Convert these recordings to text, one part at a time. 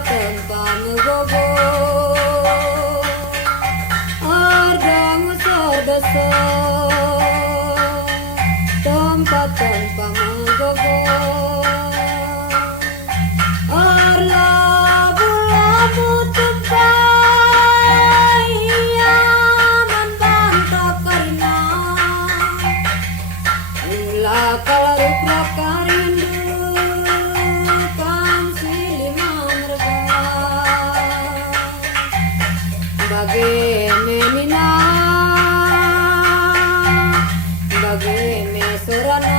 tempat gogo argamu serdasa tempat tempat gogo arlabu-labu tempat iaman bantap karina ula kalaruk rakarindu Menina bagaimana sorana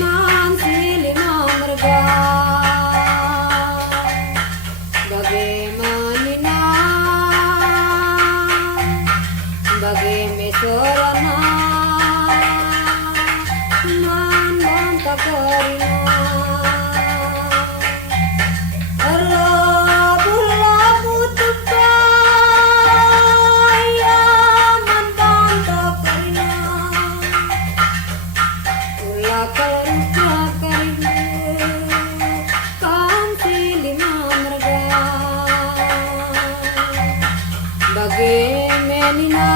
mansili marga bagaimana sorana man banta karina Menina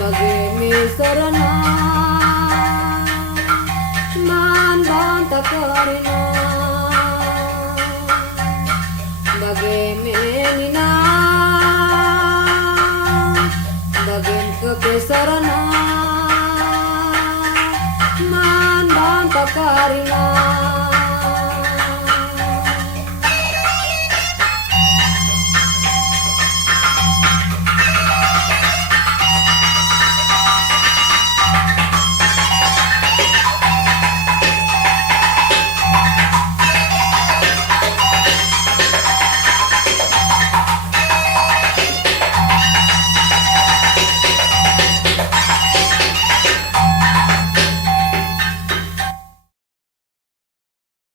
bagaimana sorana man banta karina bagaimana kepesorana man banta karina